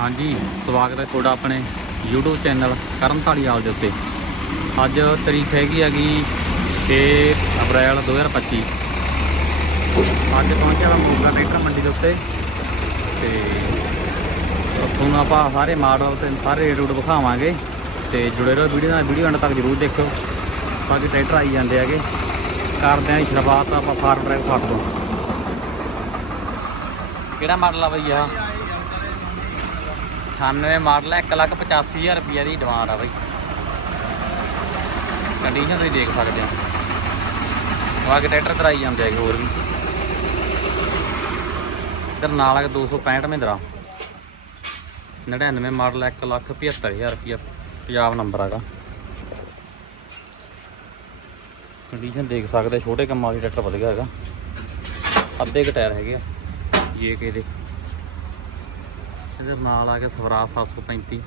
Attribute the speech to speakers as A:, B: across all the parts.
A: ਹਾਂਜੀ, ਸਵਾਗਤ ਹੈ ਤੁਹਾਡਾ ਆਪਣੇ YouTube ਚੈਨਲ ਕਰਨ ਢਾਲੀਵਾਲ ਦੇ ਉੱਤੇ। ਅੱਜ ਤਰੀਕ ਹੈਗੀ ਹੈਗੀ 6 ਅਪ੍ਰੈਲ 2025 ਅੱਜ ਪਹੁੰਚਿਆ ਹਾਂ ਮੋਗਾ ਟਰੈਕਟਰ ਮੰਡੀ ਦੇ ਉੱਤੇ। ਤੇ ਤੁਹਾਨੂੰ ਆਪਾਂ ਸਾਰੇ ਮਾਡਲ ਤੇ ਸਾਰੇ ਰੇਟ ਰੂਟ ਵਿਖਾਵਾਂਗੇ। ਤੇ ਜੁੜੇ ਰਹੋ ਵੀਡੀਓ ਨਾਲ, ਵੀਡੀਓ ਅੰਤ ਤੱਕ ਜਰੂਰ ਦੇਖਿਓ। ਬਾਕੀ ਟਰੈਕਟਰ ਆਈ ਜਾਂਦੇ ਹੈਗੇ। ਕਰਦੇ ਆਂ ਸ਼ੁਰੂਆਤ ਆਪਾਂ ਫਾਰਮ ਡਰਾਈਵ ਫੜ ਤੋਂ। ਕਿਹੜਾ ਮਾਡਲ ਆ ਬਈ ਆ 98 ਮਾਡਲ ਹੈ 185000 ਰੁਪਈਆ ਦੀ ਡਿਮਾਂਡ ਆ ਬਾਈ। ਕੰਡੀਸ਼ਨ ਤੁਸੀਂ ਦੇਖ ਸਕਦੇ ਹੋ। ਆ ਕੇ ਟਰੈਕਟਰ ਤਰਾਈ ਜਾਂਦੇ ਹੈਗੇ ਹੋਰ ਵੀ। ਇਧਰ ਨਾਲ ਆ 265 ਮਹਿੰਦਰਾ। 99 ਮਾਡਲ 175000 ਰੁਪਈਆ। ਪੰਜਾਬ ਨੰਬਰ ਹੈਗਾ। ਕੰਡੀਸ਼ਨ ਦੇਖ ਸਕਦੇ ਛੋਟੇ ਕੰਮਾਂ ਵਾਲੀ ਟਰੈਕਟਰ ਵਧੀਆ ਹੈਗਾ। ਅੱਧੇ ਕੁ ਟਾਇਰ ਹੈਗੇ ਆ, ਜੇ ਕੇ ਦੇ ਇਹਦੇ ਨਾਲ ਆ ਗਿਆ ਸਵਰਾਜ 735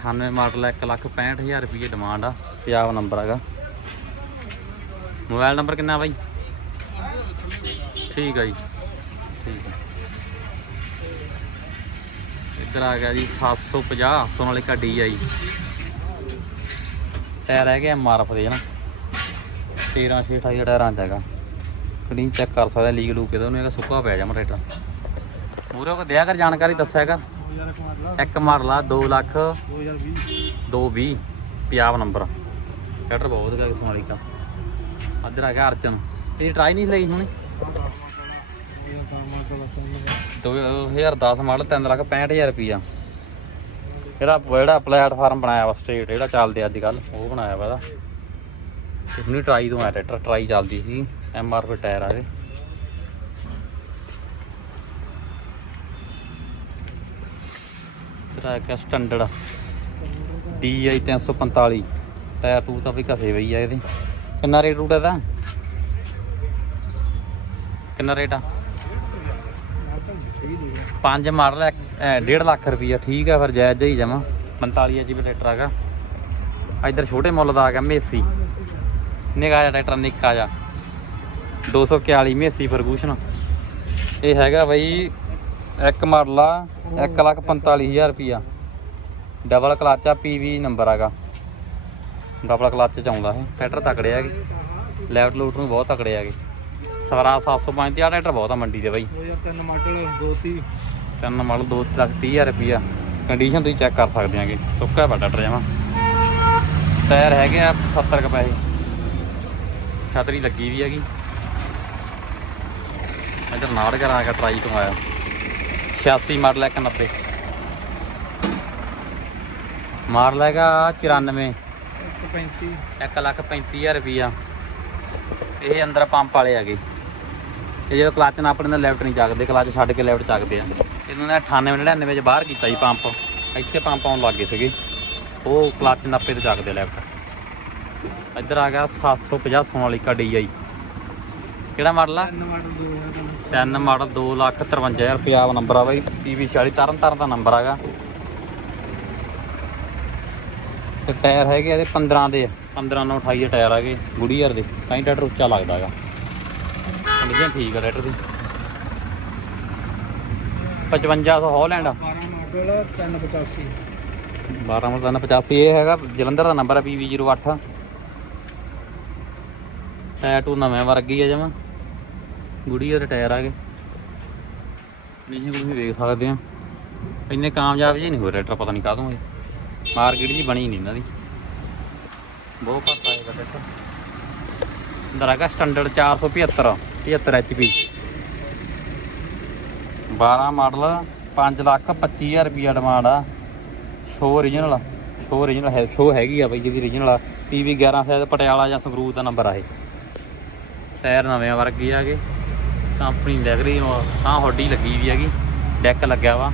A: 98 ਮਾਡਲ 165000 ਰੁਪਏ ਡਿਮਾਂਡ ਆ, ਪੰਜਾਬ ਨੰਬਰ ਹੈਗਾ। ਮੋਬਾਈਲ ਨੰਬਰ ਕਿੰਨਾ ਬਾਈ? ਠੀਕ ਆ ਜੀ। ਠੀਕ ਆ। ਇੱਧਰ ਆ ਗਿਆ ਜੀ 750 ਸੋਨਾਲੀਕਾ DI ਟਾਇਰ ਹੈਗੇ ਐਮਆਰਐਫ ਦੇ ਨਾ 13 6 28 ਟਾਇਰਾਂ ਚ ਹੈਗਾ। ਕੜੀ ਚੈੱਕ ਕਰ ਸਕਦਾ ਲੀਕ ਲੂਕ ਇਹਦਾ ਉਹਨੂੰ ਹੈਗਾ ਸੁੱਕਾ ਪੈ ਜਾ ਟਰੈਕਟਰ। ਮੂਰੇ ਕੋ ਦਿਆ ਕਰ ਜਾਣਕਾਰੀ ਦੱਸਿਆਗਾ ਇੱਕ ਮਾਡਲ ਆ 2 ਲੱਖ 220 ਪੰਜਾਬ ਨੰਬਰ। ਟਰੈਕਟਰ ਬਹੁਤ ਹੈਗਾ ਸੋਨਾਲੀ ਦਾ। ਅੱਧਰ ਆ ਗਿਆ ਅਰਚਨ। ਇਹਦੀ ਟਰਾਈ ਨਹੀਂ ਲਈ ਹੁਣੇ? 2010 ਮਾਡਲ 3 ਲੱਖ 65000 ਰੁਪਈਆ। ਇਹਦਾ ਜਿਹੜਾ ਪਲੇਟਫਾਰਮ ਬਣਾਇਆ ਵਾ ਸਟੇਟ ਜਿਹੜਾ ਚੱਲਦੇ ਅੱਜ ਕੱਲ ਉਹ ਬਣਾਇਆ ਵਾ ਇਹਦਾ। ਤੇ ਟਰਾਈ ਤੋਂ ਆਇਆ ਟਰੈਕਟਰ ਟਰਾਈ ਚੱਲਦੀ ਸੀ। ਐਮ ਆਰ ਪੀ ਟਾਇਰ ਆ ਗਏ ਤੇਰਾ ਇੱਕ ਸਟੈਂਡਰਡ। DI 345 ਟਾਇਰ ਟੂ ਤਾਂ ਵੀ ਘਸੇ ਪਈ ਆ ਇਹਦੇ। ਕਿੰਨਾ ਰੇਟ ਰੂਟ ਇਹਦਾ? ਕਿੰਨਾ ਰੇਟ ਆ? ਪੰਜ ਮਾਡਲ 1.5 ਲੱਖ ਰੁਪਈਆ। ਠੀਕ ਆ, ਫਿਰ ਜਾਇਜ਼ ਹੀ ਜਮਾ 45 ਜੀ ਟਰੈਕਟਰ ਹੈਗਾ। ਇਧਰ ਛੋਟੇ ਮੁੱਲ ਦਾ ਆ ਗਿਆ ਮੇਸੀ। ਨਿੱਕਾ ਜਿਹਾ ਟਰੈਕਟਰ, ਨਿੱਕਾ ਜਿਹਾ। 241 ਮੇਸੀ ਫਰਗੂਸ਼ਨ। ਇਹ ਹੈਗਾ ਬਈ ਇੱਕ ਮਾਡਲ ਆ 145000 ਰੁਪਿਆ ਡਬਲ ਕਲਚ ਆ ਪੀਵੀ ਨੰਬਰ ਹੈਗਾ ਡਬਲ ਕਲਚ ਚ ਆਉਂਦਾ ਇਹ। ਟਰੈਕਟਰ ਤਕੜੇ ਹੈਗੇ ਲੈਫਟ ਲੂਟ ਨੂੰ ਬਹੁਤ ਤਕੜੇ ਹੈਗੇ ਸਵਰਾ 705 ਤੇ ਆ ਟਰੈਕਟਰ ਬਹੁਤ ਆ ਮੰਡੀ ਦੇ ਬਾਈ।
B: 2003 ਮਾਡਲ 230
A: ਤਿੰਨ ਮਾਡਲ 2 ਲੱਖ 30000 ਰੁਪਿਆ ਕੰਡੀਸ਼ਨ ਤੁਸੀਂ ਚੈੱਕ ਕਰ ਸਕਦੇ ਆਂਗੇ। ਸੁੱਕਾ ਵਾ ਟਰੈਕਟਰ ਜਮਾ। ਟਾਇਰ ਹੈਗੇ ਆ 70 ਕ ਪੈਸੇ। ਛਤਰੀ ਲੱਗੀ ਵੀ ਹੈਗੀ। ਇਧਰ ਨਾੜ ਕਰ ਆ ਟਰਾਈ ਤੋਂ ਆਇਆ। 86 ਮਾਡਲ 190 ਮਾਡਲ ਹੈਗਾ 94
B: 135
A: 1 ਲੱਖ 35000 ਰੁਪਿਆ ਇਹ ਅੰਦਰ ਪੰਪ ਵਾਲੇ ਹੈਗੇ। ਇਹ ਜਦੋਂ ਕਲਚ ਨਾਲ ਆਪਣੇ ਨਾਲ ਲੈਫਟ ਨਹੀਂ ਚੱਕਦੇ ਕਲਚ ਛੱਡ ਕੇ ਲੈਫਟ ਚੱਕਦੇ ਆ। ਇਹਨਾਂ ਨੇ 98 99 ਚ ਬਾਹਰ ਕੀਤਾ ਜੀ ਪੰਪ। ਇੱਥੇ ਪੰਪ ਆਉਣ ਲੱਗੇ ਸੀਗੇ। ਉਹ ਕਲਚ ਨਾਪੇ ਤੇ ਚੱਕਦੇ ਲੈਫਟ। ਇੱਧਰ ਆ ਗਿਆ 750 ਸੋਨਾਲੀਕਾ DI ਕਿਹੜਾ ਮਾਡਲ ਆ?
B: 3 ਮਾਡਲ 2003
A: ਤਿੰਨ ਮਾਡਲ 2 ਲੱਖ 53000 ਰੁਪਿਆ ਨੰਬਰ ਆ ਬਾਈ। PV 40 ਤਰਨ ਤਾਰਨ ਦਾ ਨੰਬਰ ਹੈਗਾ ਤੇ ਟਾਇਰ ਹੈਗੇ ਇਹਦੇ 15 ਦੇ 15 ਨਾਲ 28 ਦੇ ਟਾਇਰ ਹੈਗੇ ਗੁੜੀਅਰ ਦੇ ਤਾਂ ਹੀ ਟਰੈਕਟਰ ਉੱਚਾ ਲੱਗਦਾ ਹੈਗਾ। ਕੰਡੀਸ਼ਨ ਠੀਕ ਆ ਟਰੈਕਟਰ ਦੀ। 5500 ਹਾਲੈਂਡ
B: 12 ਮਾਡਲ 385
A: 12 ਮਤਲਬ 85 ਇਹ ਹੈਗਾ ਜਲੰਧਰ ਦਾ ਨੰਬਰ ਹੈ PV08 ਟਾਇਰ ਟੂ ਨਵੇਂ ਵਰਗੀ ਆ ਜਮਾ। ਗੁੜੀਅਰ ਟਾਇਰ ਆ ਗਏ। ਨਹੀਂ ਤੁਸੀਂ ਵੇਖ ਸਕਦੇ ਆ ਇੰਨੇ ਕਾਮਯਾਬ ਜੇ ਨਹੀਂ ਹੋ ਰਿਹਾ ਟਰੈਕਟਰ, ਪਤਾ ਨਹੀਂ ਕਾਹਤੋਂ ਇਹ ਮਾਰਕੀਟ ਜੀ ਬਣੀ ਨਹੀਂ ਇਹਨਾਂ ਦੀ। ਬਹੁਤ ਘੱਟ ਆਏਗਾ ਟਰੈਕਟਰ। ਅੰਦਰ ਹੈਗਾ ਸਟੈਂਡਰਡ 475 75 HP 12 ਮਾਡਲ 5 ਲੱਖ 25000 ਰੁਪਿਆ ਡਿਮਾਂਡ ਆ। ਸ਼ੋ origignal ਸ਼ੋ origignal ਹੈ ਸ਼ੋ ਹੈਗੀ ਆ ਬਈ ਜਿਹਦੀ origignal ਆ। PV 11 ਸ਼ਾਇਦ ਪਟਿਆਲਾ ਜਾਂ ਸੰਗਰੂਰ ਦਾ ਨੰਬਰ ਆ ਇਹ। ਟਾਇਰ ਨਵੇਂ ਵਰਗੇ ਆ ਗਏ। ਕੰਪਨੀ ਲੱਗ ਰਹੀ ਆ ਹੌਡੀ ਲੱਗੀ ਵੀ ਹੈਗੀ ਡੈਕ ਲੱਗਿਆ ਵਾ।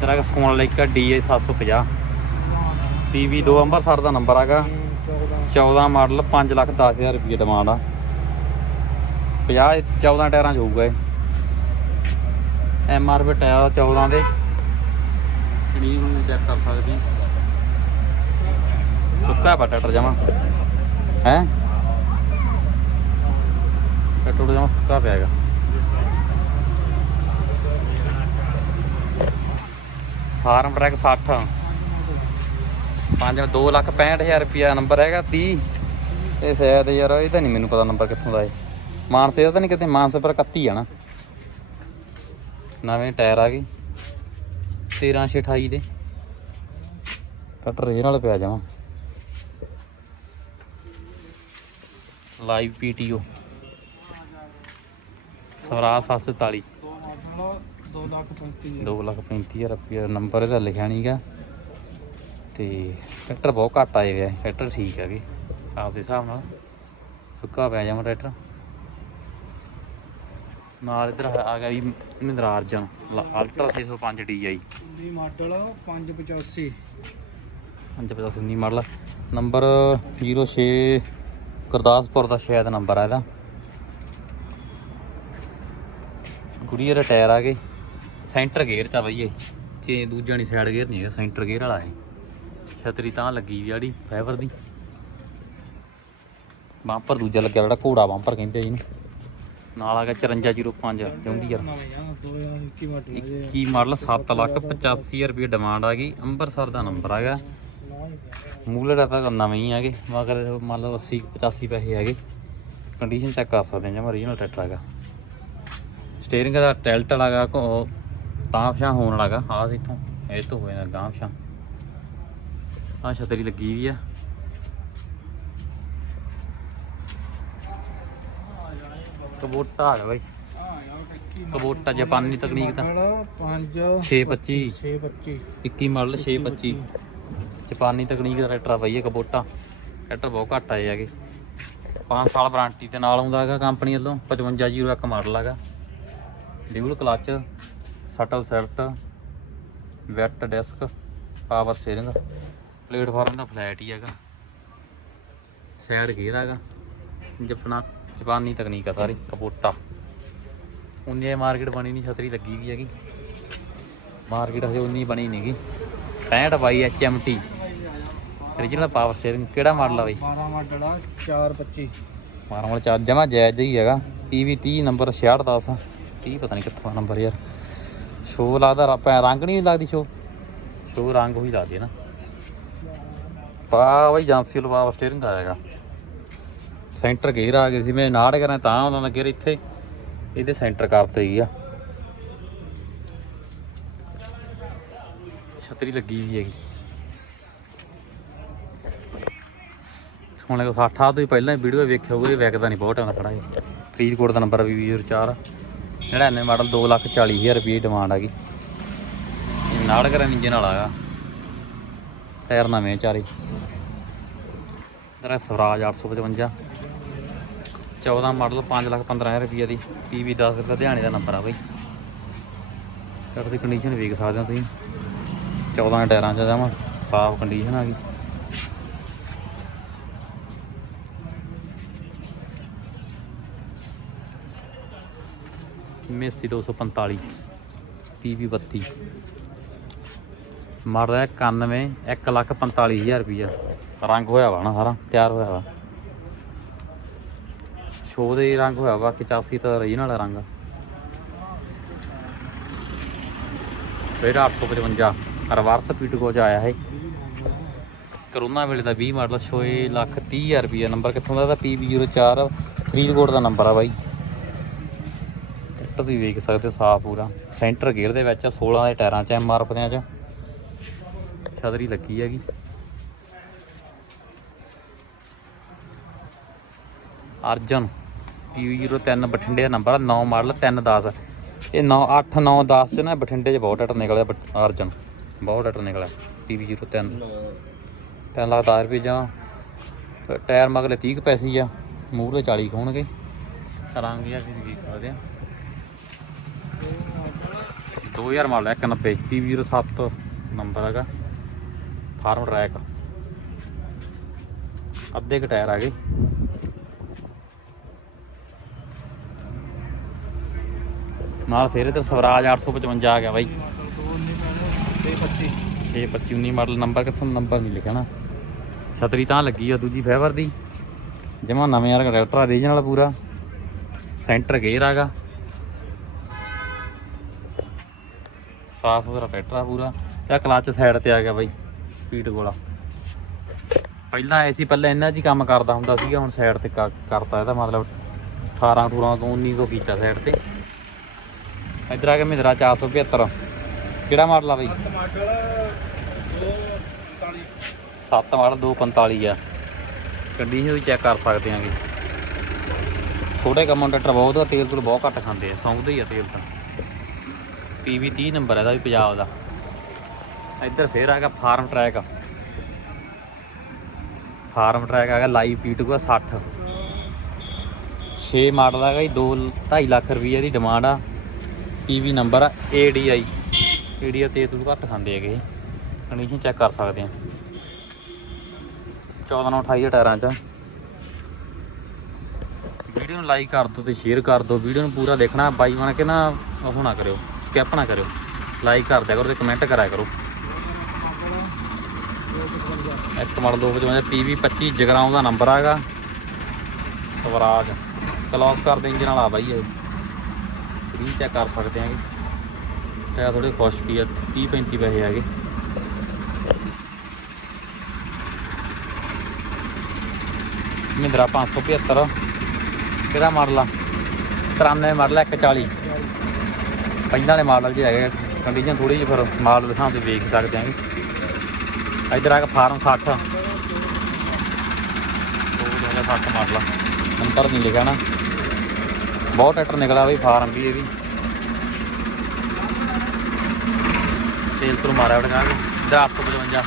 A: ਤੇਰਾ Sonalika DI 750 PV 2 Ambarsar ਦਾ ਨੰਬਰ ਹੈਗਾ।
B: 14
A: ਮਾਡਲ 5 ਲੱਖ 10000 ਰੁਪਏ ਡਿਮਾਂਡ ਆ। 50 14 ਟਾਇਰਾਂ ਚ ਹੋਊਗਾ ਇਹ। ਐਮ ਆਰ ਪੀ ਟਾਇਰ 14 ਦੇ। ਜਿਹੜੀ ਨੂੰ ਚੈੱਕ ਕਰ ਸਕਦੇ। ਸੁੱਕਾ ਪਾ ਟਰੈਕਟਰ ਜਮਾ। ਹੈ? ਟਰੈਕਟਰ ਜਮਾ ਸੁੱਕਾ ਪਿਆ ਹੈਗਾ। ਫਾਰਮ ਟਰੈਕ 60 5 2 ਲੱਖ 65000 ਰੁਪਿਆ ਨੰਬਰ ਹੈਗਾ 30 ਇਹ ਸ਼ਾਇਦ ਯਾਰ, ਇਹ ਤਾਂ ਨਹੀਂ ਮੈਨੂੰ ਪਤਾ ਨੰਬਰ ਕਿੱਥੋਂ ਦਾ ਹੈ ਮਾਨਸੇ ਦਾ ਤਾਂ ਨਹੀਂ ਕਿਤੇ, ਮਾਨਸੇ ਪਰ 31 ਆ ਨਾ। ਨਵੇਂ ਟਾਇਰ ਆ ਗਏ। 13 28 ਦੇ। ਟੱਟਰ ਨਾਲ ਪਿਆ ਜਾਵਾਂ। ਲਾਈਵ ਪੀਟੀਓ ਸਵਰਾਜ 744
B: ਦੋ ਮਾਡਲ 2 ਲੱਖ 35
A: 2 ਲੱਖ 35000 ਰੁਪਏ ਨੰਬਰ ਇਹਦਾ ਲਿਖਿਆ ਨਹੀਂਗਾ ਤੇ ਟਰੈਕਟਰ ਬਹੁਤ ਘੱਟ ਆਏ ਹੋਇਆ ਟਰੈਕਟਰ ਠੀਕ ਹੈਗੇ ਆਪਦੇ ਹਿਸਾਬ ਨਾਲ। ਸੁੱਕਾ ਪੈ ਜਾਵਾਂ ਟਰੈਕਟਰ। ਨਾਲ ਇਧਰ ਆ ਗਿਆ ਵੀ ਮਹਿੰਦਰਾ ਅਰਜਨ ਅਲਟਰਾ 605 DI
B: ਦੀ ਮਾਡਲ 585
A: 550 ਮਾਡਲ। ਨੰਬਰ 06 ਗੁਰਦਾਸਪੁਰ ਦਾ ਸ਼ਾਇਦ ਨੰਬਰ ਆ ਇਹਦਾ। ਗੁੜੀਆ ਦਾ ਟਾਇਰ ਆ ਗਏ। ਸੈਂਟਰ ਗੇਅਰ ਚ ਆ ਬਈ ਇਹ। ਚੇ ਦੂਜਾ ਨਹੀਂ ਸਾਈਡ ਗੇਅਰ ਨਹੀਂ ਹੈਗਾ, ਸੈਂਟਰ ਗੇਅਰ ਵਾਲਾ ਹੈ ਛਤਰੀ ਤਾਂ ਲੱਗੀ ਵੀ ਜਿਹੜੀ ਫਾਈਬਰ ਦੀ। ਬੰਪਰ ਦੂਜਾ ਲੱਗਿਆ ਜਿਹੜਾ ਘੋੜਾ ਬੰਪਰ ਕਹਿੰਦੇ ਇਹਨੂੰ। ਨਾਲ ਆ ਗਿਆ 5405 ਜੌਂਡੀਅਰ
B: ਨਵੇਂ ਆ 2021 ਮਾਡਲ ਹੈ
A: 21 ਮਾਡਲ 7 ਲੱਖ 85000 ਰੁਪਏ ਡਿਮਾਂਡ ਆ ਗਈ। ਅੰਮ੍ਰਿਤਸਰ ਦਾ ਨੰਬਰ ਹੈਗਾ ਗਿਆ। ਤਾਂ ਨਵੇਂ ਹੀ ਹੈਗੇ ਮਗਰ ਮੰਨ ਲਓ 80 85 ਪੈਸੇ ਹੈਗੇ ਕੰਡੀਸ਼ਨ ਚੈੱਕ ਕਰ ਸਕਦੇ ਹਾਂ ਜਮ ਓਰੀਜਨਲ ਟਰੈਕਟਰ ਹੈਗਾ ਸਟੀਅਰਿੰਗ ਦਾ ਟੈਲਟ ਵਾਲਾਗਾ ਕੋ ਤਾਂ ਪਛਾਂ ਹੋਣ ਵਾਲਾਗਾ ਆਹ ਇੱਥੋਂ ਇਹ ਤੋਂ ਹੋਇਆ ਜਾਂਦਾ ਗਾਂ ਪਛਾਂ ਆ ਛਤਰੀ ਲੱਗੀ ਵੀ ਆ। ਕਬੋਟਾ ਆ ਬਾਈ। ਕਬੋਟਾ ਜਾਪਾਨੀ ਤਕਨੀਕ ਦਾ।
B: 5
A: 625
B: 625
A: 21 ਮਾਡਲ 625 ਜਾਪਾਨੀ ਤਕਨੀਕ ਦਾ ਟਰੈਕਟਰ ਆ ਬਈ, ਇਹ ਕਬੋਟਾ ਟਰੈਕਟਰ ਬਹੁਤ ਘੱਟ ਆਏ ਹੈਗੇ। 5 ਸਾਲ ਵਾਰੰਟੀ ਤੇ ਨਾਲ ਆਉਂਦਾ ਹੈਗਾ ਕੰਪਨੀ ਵੱਲੋਂ 5501 ਮਾਡਲ ਹੈਗਾ। Dual clutch shuttle shaft wet disc power steering. Platform ਦਾ ਫਲੈਟ ਹੀ ਹੈਗਾ। ਸਾਈਡ ਗੇਅਰ ਹੈਗਾ। ਜਪਨਾ ਜਾਪਾਨੀ ਤਕਨੀਕ ਆ ਸਾਰੀ ਕਬੋਟਾ ਉਨੀ ਮਾਰਕੀਟ ਬਣੀ ਨਹੀਂ ਛਤਰੀ ਲੱਗੀ ਵੀ ਹੈਗੀ। ਮਾਰਕੀਟ ਹਜੇ ਉਨੀ ਬਣੀ ਨਹੀਂਗੀ 65 ਬਾਈ ਐਚਐਮਟੀ origignal ਪਾਵਰ ਸਟੀਅਰਿੰਗ ਕਿਹੜਾ ਮਾਡਲ ਆ ਬਾਈ?
B: 12 ਮਾਡਲ ਆ 425
A: ਮਾਰਾਂ ਵਾਲਾ ਚਾਰ ਜਮਾ ਜਾਇਜ਼ ਹੀ ਹੈਗਾ। PV 30 ਨੰਬਰ 6610 30 ਪਤਾ ਨਹੀਂ ਕਿੱਥੋਂ ਆ ਨੰਬਰ ਯਾਰ। ਸ਼ੋ ਲੱਗਦਾ ਰ- ਰੰਗ ਨਹੀਂ ਲੱਗਦੀ ਸ਼ੋ ਸ਼ੋ ਰੰਗ ਉਹੀ ਲੱਗਦੀ ਹੈ ਨਾ। ਪਾ ਬਾਈ ਜਾਂਸੀ ਲਵਾ ਸਟੀਅਰਿੰਗ ਆਏਗਾ ਸੈਂਟਰ ਗੇਅਰ ਆ ਗਏ ਸੀ, ਮੈਂ ਨਾੜ ਕਰਾਂ ਤਾਂ ਉਹਨਾਂ ਦਾ ਗੇਅਰ ਇੱਥੇ। ਇਹਦੇ ਸੈਂਟਰ ਕਰਤੇ ਹੀ ਆ। ਛਤਰੀ ਲੱਗੀ ਵੀ ਹੈਗੀ। ਸੋਨੇ ਕੋ 60 ਆ, ਤੁਸੀਂ ਪਹਿਲਾਂ ਵੀਡੀਓ ਵੇਖਿਆ ਹੋਊਗਾ, ਇਹ ਵਿਕਦਾ ਨਹੀਂ ਬਹੁਤ ਟਾਈਮ ਦਾ ਖੜਾ ਹੈ ਫਰੀਦਕੋਟ ਦਾ ਨੰਬਰ ਵੀ 04 99 ਮਾਡਲ 2 ਲੱਖ 40 ਹਜ਼ਾਰ ਰੁਪਏ ਡਿਮਾਂਡ ਆ ਗਈ। ਇਹ ਨਾਲ ਕਰਨ ਇੰਜਨ ਵਾਲਾ ਹੈਗਾ ਟਾਇਰ ਨਵੇਂ ਚਾਰੇ। ਤੇਰਾ ਸਵਰਾਜ 855 14 ਮਾਡਲ 5 ਲੱਖ 15000 ਰੁਪਏ ਦੀ। ਪੀਵੀ 10 ਲੁਧਿਆਣੇ ਦਾ ਨੰਬਰ ਆ ਬਈ। ਟਾਇਰ ਦੀ ਕੰਡੀਸ਼ਨ ਵੇਖ ਸਕਦੇ ਹੋ ਤੁਸੀਂ। 14 ਟਾਇਰਾਂ ਚ ਜਾਵਾਂ ਸਾਫ਼ ਕੰਡੀਸ਼ਨ ਆ ਗਈ। ਮੇਸੀ 245 ਪੀਵੀ 32 ਮਾਡਲ ਹੈ 91 1 ਲੱਖ 45000 ਰੁਪਈਆ। ਰੰਗ ਹੋਇਆ ਵਾ ਨਾ ਸਾਰਾ, ਤਿਆਰ ਹੋਇਆ ਵਾ। ਸ਼ੋ ਦੇ ਰੰਗ ਹੋਇਆ ਵਾ 85 ਤਾਂ ਰਹੀ ਨਾਲ ਰੰਗ। ਫਿਰ 855 ਰਿਵਰਸ ਪੀਟਕੋ ਚ ਆਇਆ ਹੈ ਕਰੋਨਾ ਵੇਲੇ ਦਾ 20 ਮਾਡਲ 6 ਲੱਖ 30000 ਰੁਪਈਆ। ਨੰਬਰ ਕਿੱਥੋਂ ਦਾ? ਇਹਦਾ PB04 ਫਰੀਦਕੋਟ ਦਾ ਨੰਬਰ ਆ ਬਾਈ। ਟਰੈਕਟਰ ਵੀ ਵੇਖ ਸਕਦੇ ਹੋ ਸਾਫ਼ ਪੂਰਾ। ਸੈਂਟਰ ਗੇਅਰ ਦੇ ਵਿੱਚ 16 ਦੇ ਟਾਇਰਾਂ 'ਚ ਐਮਆਰਐਫ ਦਿਆਂ 'ਚ। ਛਤਰੀ ਲੱਗੀ ਹੈਗੀ। ਅਰਜਨ P03 ਬਠਿੰਡੇ ਦਾ ਨੰਬਰ 9 ਮਾਡਲ 310 ਇਹ 9 8 9 10 ਚ ਨਾ ਬਠਿੰਡੇ 'ਚ ਬਹੁਤ ਟਰੈਕਟਰ ਨਿਕਲਿਆ ਬਟ- ਅਰਜਨ, ਬਹੁਤ ਟਰੈਕਟਰ ਨਿਕਲਿਆ PV03 ਤਿੰਨ। ਲੱਖ ਦਸ ਰੁਪਏ ਜਾਂ, ਟਾਇਰ ਮਗਲੇ 30 ਕੁ ਪੈਸੇ ਆ, ਮੂਹਰੇ 40 ਕੁ ਹੋਣਗੇ। ਰੰਗ ਯਾਰ ਤੁਸੀਂ ਦੇਖ ਸਕਦੇ ਆ। 2000 ਮਾਡਲ ਹੈ 190 P07 ਨੰਬਰ ਹੈਗਾ। ਫਾਰਮ ਟਰੈਕ। ਅੱਧੇ ਕ ਟਾਇਰ ਆ ਗਏ। ਨਾਲ ਫਿਰ ਤੇ ਸਵਰਾਜ 855 ਆ ਗਿਆ ਬਾਈ।
B: ਮਾਡਲ 2 25
A: 625 19 ਮਾਡਲ, ਨੰਬਰ ਕਿੱਥੋਂ, ਨੰਬਰ ਨਹੀਂ ਲਿਖਿਆ ਨਾ। ਛਤਰੀ ਤਾਂ ਲੱਗੀ ਆ ਦੂਜੀ ਫਾਈਬਰ ਦੀ। ਜਮਾ ਨਵੇਂ ਵਾਲਾ ਟਰੈਕਟਰ ਆ ਰੀਜਨਲ ਪੂਰਾ। ਸੈਂਟਰ ਗੇਅਰ ਆਗਾ ਸਾਫ਼ ਸੁਥਰਾ ਟਰੈਕਟਰ ਆ ਪੂਰਾ ਤੇ ਕਲਚ ਸਾਈਡ ਤੇ ਆ ਗਿਆ ਬਾਈ ਸਪੀਡ ਕੋਲਾ ਪਹਿਲਾਂ ਆਏ ਸੀ, ਪਹਿਲਾਂ ਇਹਨਾਂ 'ਚ ਹੀ ਕੰਮ ਕਰਦਾ ਹੁੰਦਾ ਸੀਗਾ, ਹੁਣ ਸਾਈਡ ਤੇ ਕਰ- ਕਰਤਾ ਇਹਦਾ ਮਤਲਬ 18 18 ਤੋਂ 19 ਤੋਂ ਕੀਤਾ ਸਾਈਡ ਤੇ। ਇੱਧਰ ਆ ਕੇ ਮਹਿੰਦਰਾ 475 ਕਿਹੜਾ ਮਾਡਲ ਆ ਬਾਈ?
B: ਟਮਾਟਰ 245
A: 7 ਮਾਡਲ 245 ਆ। ਕੰਡੀਸ਼ਨ ਵੀ ਚੈੱਕ ਕਰ ਸਕਦੇ ਆਂਗੇ। ਛੋਟੇ ਕੰਮੋਂ ਟਰੈਕਟਰ ਬਹੁਤ ਤੇਲ ਤੂਲ ਬਹੁਤ ਘੱਟ ਖਾਂਦੇ ਆ ਸੌਂਗਦੇ ਹੀ ਆ ਤੇਲ ਤਾਂ। ਪੀਵੀ 30 ਨੰਬਰ ਇਹਦਾ ਵੀ ਪੰਜਾਬ ਦਾ। ਇੱਧਰ ਫੇਰ ਆ ਫਾਰਮ ਟਰੈਕ। ਫਾਰਮ ਟਰੈਕ ਆ ਗਿਆ ਲਾਈਵ ਪੀਟੂ ਦਾ 60 6 ਮਾਡਲ ਹੈਗਾ ਜੀ 2 2.5 ਲੱਖ ਰੁਪਏ ਦੀ ਡਿਮਾਂਡ ਆ। ਪੀਵੀ ਨੰਬਰ ਆ ADI ADI ਤੇ ਤੂਲ ਘੱਟ ਖਾਂਦੇ ਹੈਗੇ ਕੰਡੀਸ਼ਨ ਚੈੱਕ ਕਰ ਸਕਦੇ ਆ। 14 ਨੂੰ 28 ਟਾਇਰਾਂ 'ਚ। ਵੀਡੀਓ ਨੂੰ ਲਾਈਕ ਕਰ ਦਿਓ ਤੇ ਸ਼ੇਅਰ ਕਰ ਦਿਓ। ਵੀਡੀਓ ਨੂੰ ਪੂਰਾ ਦੇਖਣਾ, ਬਾਈ ਬਣ ਕੇ ਨਾ ਉਹ ਨਾ ਕਰਿਓ। ਸਕਿਪ ਨਾ ਕਰਿਓ। ਲਾਈਕ ਕਰ ਦਿਆ ਕਰੋ ਤੇ ਕਮੈਂਟ ਕਰਿਆ ਕਰੋ। ਇੱਕ ਮਾਡਲ 255 PV 25 ਜਗਰਾਉਂ ਦਾ ਨੰਬਰ ਹੈਗਾ ਸਵਰਾਜ। ਕਲੋਸ ਕਰਦੇ ਇੰਜਨ ਵਾਲਾ ਬਾਈ ਇਹ। ਵੀ ਚੈੱਕ ਕਰ ਸਕਦੇ ਆਂਗੇ ਟਾਇਰ ਥੋੜੇ ਖੁਸ਼ਕੀ ਆ 30 35 ਪੈਸੇ ਹੈਗੇ ਮਹਿੰਦਰਾ 575 ਕਿਹੜਾ ਮਾਡਲ ਆ? 93 ਮਾਡਲ ਆ 140 ਪਹਿਲਾਂ ਵਾਲੇ ਮਾਡਲ 'ਚ ਹੈਗੇ ਕੰਡੀਸ਼ਨ ਥੋੜੀ ਜਿਹੀ, ਫਿਰ ਮਾਡਲ ਦੇ ਹਿਸਾਬ ਤੇ ਵੇਖ ਸਕਦੇ ਆਂਗੇ ਇੱਧਰ ਆ ਕੇ ਫਾਰਮ 60 2060 ਮਾਡਲ ਨੰਬਰ ਨਹੀਂ ਲਿਖਿਆ ਨਾ। ਬਹੁਤ ਟਰੈਕਟਰ ਨਿਕਲਿਆ ਬਈ, ਫਾਰਮ ਵੀ ਇਹ ਵੀ। ਤੇਲ ਤੋਂ ਮਾਰਿਆ ਵੜਾਂਗੇ ਦਾ 855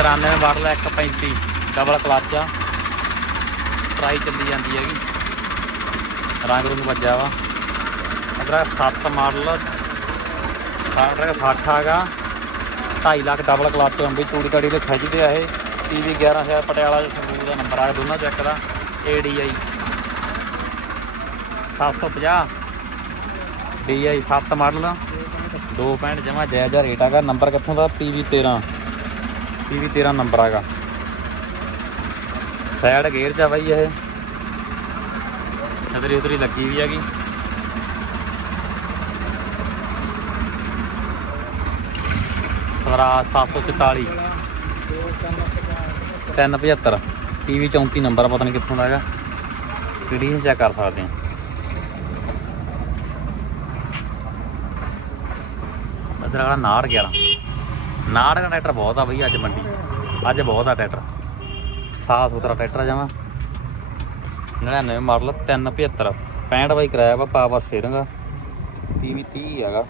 A: 93 ਮਾਡਲ ਆ 135 ਡਬਲ ਕਲਚ ਆ। ਟਰਾਈ ਚੱਲੀ ਜਾਂਦੀ ਹੈਗੀ। ਰੰਗ ਰੁੰਗ ਵੱਜਿਆ ਵਾ। ਅਗਰ 7 ਮਾਡਲ ਆਰਡਰ 60 ਆਗਾ 2.5 ਲੱਖ ਡਬਲ ਕਲਚ ਹੁੰਦੀ, ਚੂੜੀ ਕਾੜੀ ਦੇ ਖਿੱਚਦੇ ਆ ਇਹ। ਟੀਵੀ 11000 ਪਟਿਆਲਾ ਦੇ ਸੰਗਰੂਰ ਦਾ ਨੰਬਰ ਆ ਦੋਨਾਂ ਚੈੱਕ ਦਾ। ADI 750 DI 7 model. 2.65 ਜਮਾ ਜਾਇਜ਼ਾ ਰੇਟ ਹੈਗਾ। ਨੰਬਰ ਕਿੱਥੋਂ ਦਾ? PV 13 PV 13 ਨੰਬਰ ਹੈਗਾ। ਸਾਈਡ ਗੇਅਰ ਚ ਆ ਬਾਈ ਇਹ। ਛਤਰੀ ਉਤਰੀ ਲੱਗੀ ਵੀ ਹੈਗੀ। ਸਵਰਾਜ 744 375 PV 34 ਨੰਬਰ ਪਤਾ ਨਹੀਂ ਕਿੱਥੋਂ ਦਾ ਹੈਗਾ। ਕਿਹੜੀ ਚੈੱਕ ਕਰ ਸਕਦੇ ਆ। ਅਦਰ ਵਾਲਾ ਨਾੜ 11 ਨਾੜ ਦਾ ਟਰੈਕਟਰ ਬਹੁਤ ਆ ਬਈ ਅੱਜ ਮੰਡੀ। ਅੱਜ ਬਹੁਤ ਆ ਟਰੈਕਟਰ। ਸਾਫ਼ ਸੁਥਰਾ ਟਰੈਕਟਰ ਜਾਵਾ 99 ਮਾਡਲ 375 65 ਬਾਈ ਕਿਰਾਇਆ ਵਾ, ਪਾਵਰ ਸਟੀਅਰਿੰਗ PV 30 ਹੈਗਾ।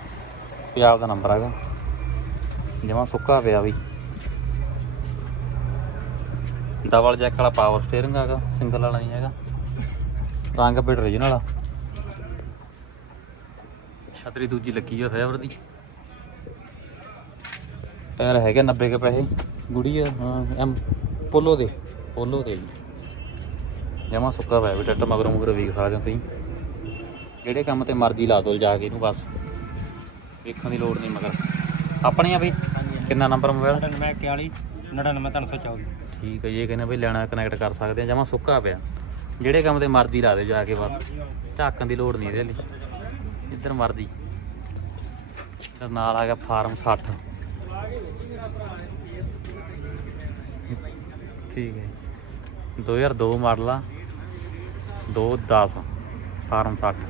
A: ਪੰਜਾਬ ਦਾ ਨੰਬਰ ਹੈਗਾ। ਜਮਾ ਸੁੱਕਾ ਪਿਆ ਵੀ। ਡਬਲ ਜੈਕ ਵਾਲਾ ਪਾਵਰ ਸਟੀਅਰਿੰਗ ਹੈਗਾ ਸਿੰਗਲ ਵਾਲਾ ਨਹੀਂ ਹੈਗਾ। ਰੰਗ ਬਿਟ ਰੀਜਨਲ ਆ। ਛਤਰੀ ਦੂਜੀ ਲੱਗੀ ਆ ਫੇਵਰ ਦੀ। ਟਾਇਰ ਹੈਗੇ 90 ਕੇ ਪੈਸੇ। ਗੁੜੀ ਹਾਂ, ਐਮ, ਪੋਲੋ ਦੇ ਪੋਲੋ ਦੇ ਜਮਾ ਸੁੱਕਾ ਪਿਆ ਵੀ, ਟੱਟ ਮਗਰੋਂ ਮਗਰ ਵੇਖ ਸਕਦੇ ਹੋ ਤੁਸੀਂ। ਜਿਹੜੇ ਕੰਮ ਤੇ ਮਰਜ਼ੀ ਲਾ ਦੋ ਜਾ ਕੇ ਇਹਨੂੰ ਬਸ। ਵੇਖਣ ਦੀ ਲੋੜ ਨਹੀਂ ਮਗਰ। ਆਪਣੇ ਆ ਬਈ ਕਿੰਨਾ ਨੰਬਰ ਮੋਬਾਈਲ?
B: 99 41 99 314
A: ਠੀਕ ਹੈ ਜੀ ਇਹ ਕਹਿੰਦੇ ਬਈ ਲੈਣਾ ਕਨੈਕਟ ਕਰ ਸਕਦੇ ਆ ਜਮਾ ਸੁੱਕਾ ਪਿਆ। ਜਿਹੜੇ ਕੰਮ ਤੇ ਮਰਜ਼ੀ ਲਾ ਦੇ ਜਾ ਕੇ ਬਸ। ਝਾਕਣ ਦੀ ਲੋੜ ਨਹੀਂ ਇਹਦੇ ਲਈ। ਜਿੱਧਰ ਮਰਜ਼ੀ। ਤੇ ਨਾਲ ਆ ਗਿਆ ਫਾਰਮ 60 ਠੀਕ ਹੈ 2002 ਮਾਡਲ ਆ 210 ਫਾਰਮ 60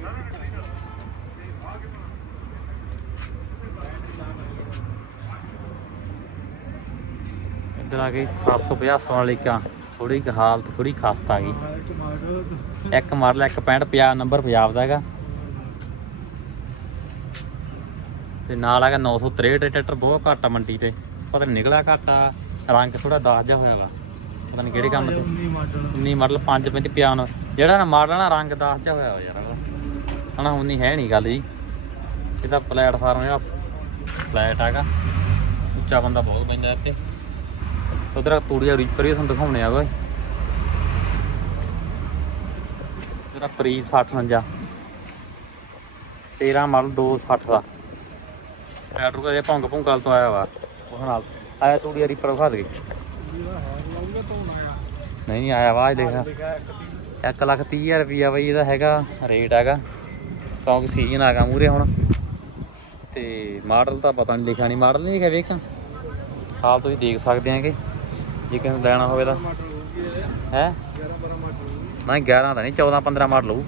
A: ਇੱਧਰ ਆ ਗਈ 750 ਸੋਨਾਲੀਕਾ ਥੋੜੀ ਕੁ ਹਾਲਤ ਥੋੜੀ ਖਸਤਾ ਆ ਗਈ।
B: ਟਮਾਟਰ
A: ਇੱਕ ਮਾਡਲ 165 50 ਨੰਬਰ ਪੰਜਾਬ ਦਾ ਹੈਗਾ। ਤੇ ਨਾਲ ਹੈਗਾ 963 ਟਰੈਕਟਰ, ਬਹੁਤ ਘੱਟ ਆ ਮੰਡੀ ਤੇ। ਪਤਾ ਨਹੀਂ ਨਿਕਲਿਆ ਘੱਟ ਆ, ਰੰਗ ਥੋੜਾ ਦਾਗ ਜਿਹਾ ਹੋਇਆ ਵਾ। ਪਤਾ ਨਹੀਂ ਕਿਹੜੇ ਕੰਮ ਤੇ।
B: 19 ਮਾਡਲ
A: 19 ਮਾਡਲ 535 ਪਿਆਨ ਜਿਹੜਾ ਨਾ ਮਾਡਲ ਨਾ, ਰੰਗ ਦਾਗ ਜਿਹਾ ਹੋਇਆ ਵਾ ਯਾਰ ਉਹਦਾ ਹਨਾ, ਉਨੀ ਹੈ ਨਹੀਂ ਗੱਲ ਜੀ। ਇਹਦਾ ਪਲੇਟਫਾਰਮ ਜਿਹੜਾ ਫਲੈਟ ਹੈਗਾ। ਉੱਚਾ ਬੰਦਾ ਬਹੁਤ ਪੈਂਦਾ ਇੱਥੇ। ਉਧਰ ਤੂੜੀਆ ਰੀਚ ਕਰੀਏ ਤੁਹਾਨੂੰ ਦਿਖਾਉਣੇ ਆ ਕੋਈ ਜਿਹੜਾ ਪ੍ਰੀ 6059 13 ਮਾਡਲ 260 ਦਾ। ਟਰੈਕਟਰ ਕੋ ਇਹ ਭੰਗ ਭੁੰਗਲ ਤੋਂ ਆਇਆ ਵਾ। ਉਹ ਨਾਲ, ਆਇਆ ਤੂੜੀਆ ਰੀਪਰ ਵਿਖਾ ਦੇ। ਨਹੀਂ ਨਹੀਂ, ਆਇਆ ਵਾ ਇਹ ਦੇਖ। 1 ਲੱਖ 30 ਹਜ਼ਾਰ ਰੁਪਈਆ ਬਈ, ਇਹਦਾ ਹੈਗਾ, ਰੇਟ ਹੈਗਾ। ਕਿਉਂਕਿ ਸੀਜ਼ਨ ਆ ਗਿਆ ਮੂਰੇ ਹੁਣ। ਤੇ ਮਾਡਲ ਤਾਂ ਪਤਾ ਨਹੀਂ, ਲਿਖਿਆ ਨਹੀਂ। ਮਾਡਲ ਨਹੀਂ ਲਿਖਿਆ ਵੇਖ। ਹਾਲ ਤੁਸੀਂ ਦੇਖ ਸਕਦੇ ਆਂਗੇ ਜੇ ਕਿਸੇ ਨੂੰ ਲੈਣਾ ਹੋਵੇ ਤਾਂ।
B: ਮਾਡਲ
A: ਹੈ?
B: 11 12 ਮਾਡਲ
A: ਨਹੀਂ 11 ਤਾਂ ਨਹੀਂ 14 15 ਮਾਡਲ ਹੋਊ।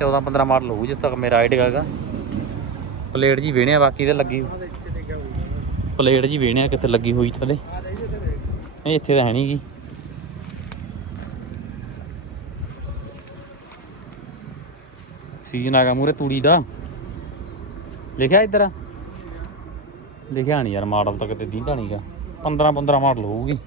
A: 14 15 ਮਾਡਲ ਹੋਊ ਜਿੱਥੇ ਤੱਕ ਮੇਰਾ ਆਈਡੀਆ ਹੈਗਾ। ਪਲੇਟ ਜੀ ਵੇਣਿਆ ਬਾਕੀ ਤੇ ਲੱਗੀ ਪਲੇਟ ਜੀ ਵੇਣਿਆ ਕਿੱਥੇ ਲੱਗੀ ਹੋਈ ਥੱਲੇ। ਇਹ ਇੱਥੇ ਤਾਂ ਹੈ ਨਹੀਂ ਗੀ। ਸੀਜ਼ਨ ਆ ਗਿਆ ਮੂਰੇ ਤੂੜੀ ਦਾ। ਲਿਖਿਆ ਇੱਧਰ? ਲਿਖਿਆ ਨਹੀਂ ਯਾਰ, ਮਾਡਲ ਤਾਂ ਕਿਤੇ ਦੀਂਦਾ ਨਹੀਂਗਾ 15 15 ਮਾਡਲ ਹੋਊਗੀ।